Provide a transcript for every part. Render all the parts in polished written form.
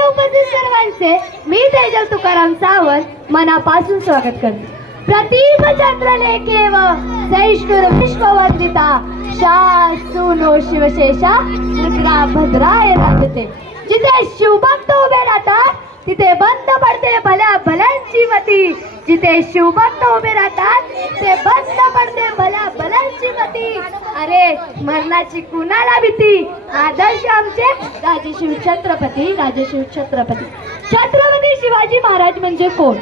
येथे उपस्थित सर्वांचे मी तेजल तुकाराम सावंत मनापासून स्वागत करते. प्रतिभ चंद्रलेखेव सहिष्णुर विश्ववंदिता शासूनो शिवशेषा रुद्रा भद्राय राजते. जिथे शिवभक्त उभे राहतात तिथे बंद पडते भल्या भल्यांची मती. जिथे शिवभक्त उभे राहतात ते बंद पडते भल्या भल्यांची मती. अरे मरणाची कुणाला भीती. आदर्श आमचे राजशिव छत्रपती. राजशिव छत्रपती छत्रपती शिवाजी महाराज म्हणजे कोण?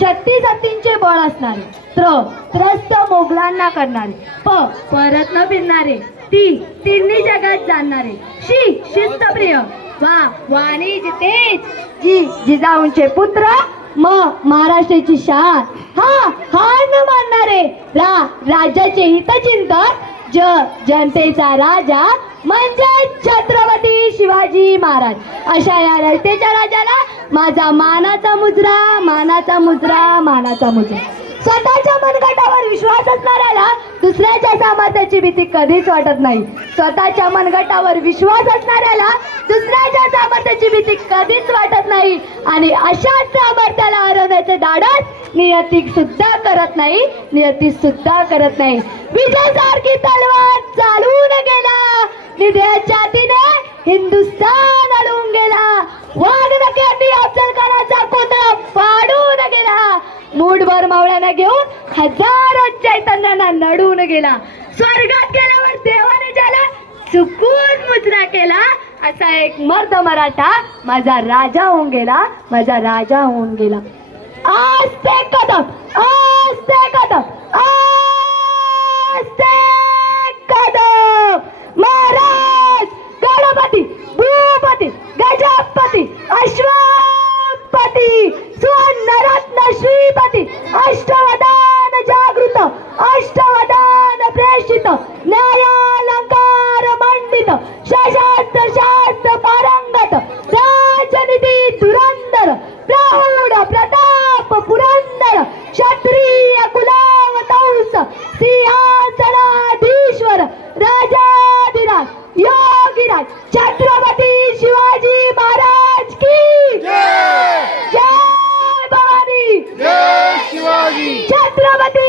36 हत्तींचे बळ असणारे. त्रस्त मोगलांना करणारे. परत न फिरणारे. तिन्ही जगात जाणणारे. शिस्तप्रिय. वाणी जितेज जिजाऊंचे पुत्र. महाराष्ट्राची शान. हार न मानणारे. राज्याचे हितचिंतक. जनतेचा राजा म्हणजे छत्रपती शिवाजी महाराज. अशा या रयतेच्या राजाला माझा मानाचा मुजरा. मानाचा मुजरा. मानाचा मुजरा. स्वतःच्या मनगटावर विश्वास असणाऱ्याला दुसऱ्याच्या सामर्थ्याची भीती कधीच वाटत नाही. स्वतःच्या मनगटावर विश्वास असणाऱ्याला दुसऱ्याच्या सामर्थ्याची भीती कधीच वाटत नाही. आणि अशाच सामर्थ्याला हरवण्याचे धाडस नियती सुद्धा करत नाही. नियती सुद्धा करत नाही. विजयासारखी तलवार चालून गेला. निधेच्या तिने हिंदुस्थान अडवून गेला. वाघनख्यांनी अफजल खानाचा कोथळा पाडून गेला. मूठभर मावळ्यांना घेऊन हजारो चैतन्यांना नडून गेला. स्वर्गात गेल्यावर देवाने ज्याला चुकून मुजरा केला असा एक मर्द मराठा माझा राजा होऊन गेला. माझा राजा होऊन गेला. आस्ते कदम. आस्ते कदम. आस्ते कदम. महाराज गणपती भूपती गजपती अश्वपती सुवर्णरत्न श्रीपती अष्टवदान जागृत अष्टवदान प्रेषित न्यायालंकार मंडित सशस्त्र शास्त्र पारंगत राजनीती धुरंधर प्रौढ प्रताप पुरंदर क्षत्रिय कुलावतंस सिंहासनाधीश्वर राजाधिराज योगीराज छत्रपती शिवाजी महाराज की जय. जय भवानी. जय शिवाजी. छत्रपती